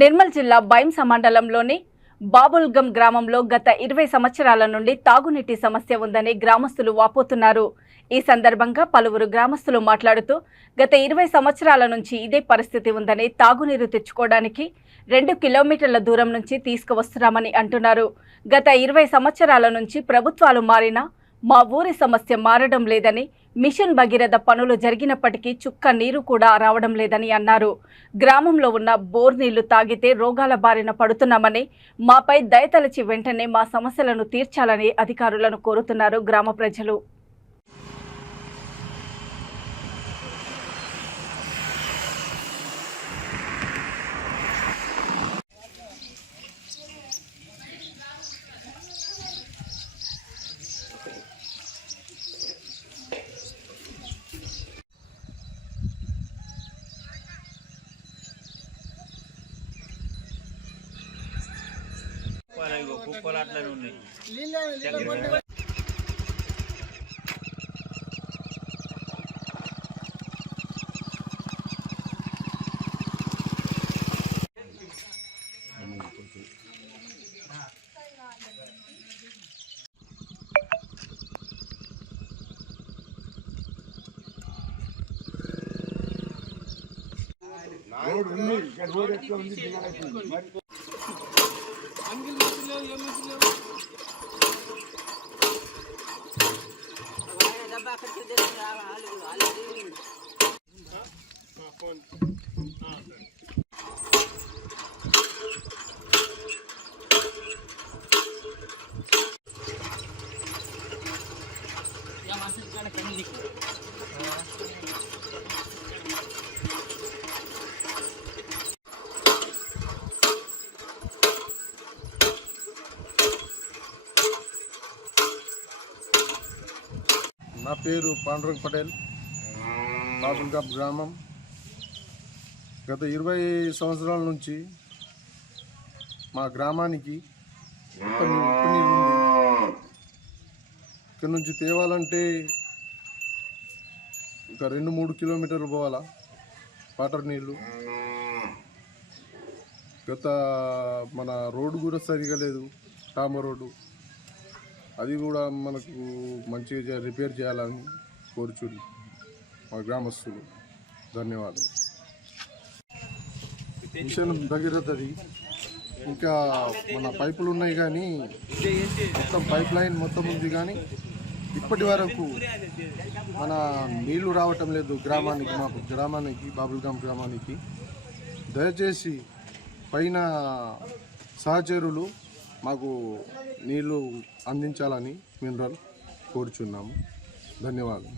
నిర్మల్ జిల్లా బైంస మండలంలోని బాబుల్గం గ్రామంలో గత 20 సంవత్సరాల నుండి తాగునీటి సమస్య ఉందని గ్రామస్తులు వాపోతున్నారు. ఈ సందర్భంగా పలువురు గ్రామస్తులు మాట్లాడుతూ గత 20 సంవత్సరాల నుంచి ఇదే పరిస్థితి ఉందని, తాగునీరు తెచ్చుకోవడానికి 2 కిలోమీటర్ల దూరం నుంచి తీసుకువస్తున్నామని అంటున్నారు. గత 20 సంవత్సరాల నుంచి ప్రభుత్వాలు మారినా మా ఊరి సమస్య మారడం లేదని, మిషన్ భగీరథ పనులు జరిగినప్పటికీ చుక్క నీరు కూడా రావడం లేదని అన్నారు. గ్రామంలో ఉన్న బోర్ నీళ్లు తాగితే రోగాల బారిన పడుతున్నామని, మాపై దయతలచి వెంటనే మా సమస్యలను తీర్చాలని అధికారులను కోరుతున్నారు గ్రామ ప్రజలు. నా పేరు పాండురంగ్ పటేల్, బాబుల్గం గ్రామం. గత 20 సంవత్సరాల నుంచి మా గ్రామానికి ఉప్పు నీరు ఉంది. ఇక్కడ నుంచి తేవాలంటే ఇంకా 2-3 కిలోమీటర్లు పోవాలా వాటర్ నీళ్ళు. గత మన రోడ్డు కూడా సరిగా లేదు, టామర్ రోడ్డు. అది కూడా మనకు మంచిగా రిపేర్ చేయాలని కోరుచుంది మా గ్రామస్తులు. ధన్యవాదాలు. మిషన్ భగీరథది ఇంకా మన పైపులు ఉన్నాయి కానీ మొత్తం పైప్ లైన్ మొత్తం ఉంది కానీ ఇప్పటి వరకు మన నీళ్లు రావటం లేదు గ్రామానికి, మాకు గ్రామానికి, బాబుల్గం గ్రామానికి. దయచేసి పైన సహచరులు మాకు నీళ్లు అందించాలని మినరల్ కోరుచున్నాము. ధన్యవాదాలు.